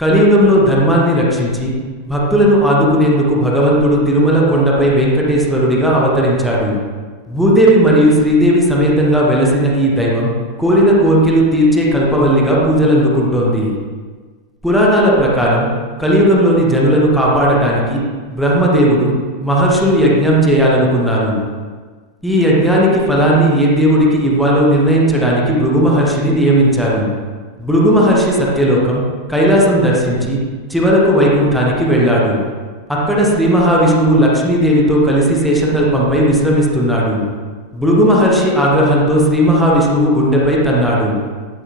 కలియుగంలో ధర్మాన్ని రక్షించి భక్తులను ఆదుకునేందుకు భగవంతుడు తిరుమల కొండపై వెంకటేశ్వరుడిగా అవతరించాడు. భూదేవి మరియు శ్రీదేవి సమేతంగా వెలసిన ఈ దైవం కోరిన కోర్కెలు తీర్చే కల్పవల్లిగా పూజలందుకుంటోంది. పురాణాల ప్రకారం కలియుగంలోని జనులను కాపాడటానికి బ్రహ్మదేవుడు మహర్షులు యజ్ఞం చేయాలనుకున్నారు. ఈ యజ్ఞానికి ఫలాన్ని ఏ దేవుడికి ఇవ్వాలో నిర్ణయించడానికి భృగు మహర్షిని నియమించారు. భృగు మహర్షి సత్యలోకం కైలాసం దర్శించి చివరకు వైకుంఠానికి వెళ్ళాడు. అక్కడ శ్రీ మహావిష్ణువు లక్ష్మీదేవితో కలిసి శేషతల్పంపై విశ్రమిస్తున్నాడు. భృగు మహర్షి ఆగ్రహంతో శ్రీ మహావిష్ణువు గుండెపై తన్నాడు.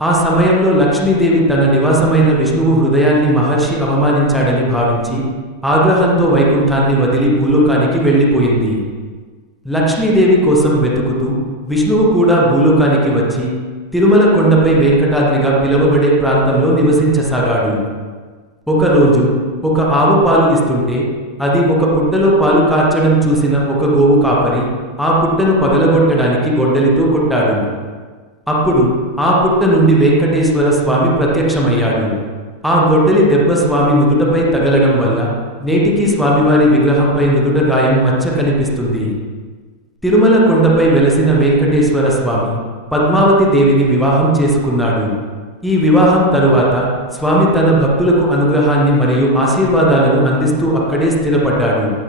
ఆ సమయంలో లక్ష్మీదేవి తన నివాసమైన విష్ణువు హృదయాన్ని మహర్షి అవమానించాడని భావించి ఆగ్రహంతో వైకుంఠాన్ని వదిలి భూలోకానికి వెళ్ళిపోయింది. లక్ష్మీదేవి కోసం వెతుకుతూ విష్ణువు కూడా భూలోకానికి వచ్చి తిరుమల కొండపై వెంకటాద్రిగా పిలువబడే ప్రాంతంలో నివసించసాగాడు. ఒకరోజు ఒక ఆవు పాలు ఇస్తుంటే అది ఒక పుట్టలో పాలు కార్చడం చూసిన ఒక గోవు కాపరి ఆ పుట్టను పగలగొట్టడానికి గొడ్డలితో కొట్టాడు. అప్పుడు ఆ పుట్ట నుండి వెంకటేశ్వర స్వామి ప్రత్యక్షమయ్యాడు. ఆ గొడ్డలి దెబ్బ స్వామి నుదుటపై తగలడం వల్ల నేటికీ స్వామివారి విగ్రహంపై నుదుట గాయం మచ్చ కనిపిస్తుంది. తిరుమల కొండపై వెలసిన వెంకటేశ్వర స్వామి పద్మావతి దేవిని వివాహం చేసుకున్నాడు. ఈ వివాహం తరువాత స్వామి తన భక్తులకు అనుగ్రహాన్ని మరియు ఆశీర్వాదాలను అందిస్తూ అక్కడే స్థిరపడ్డాడు.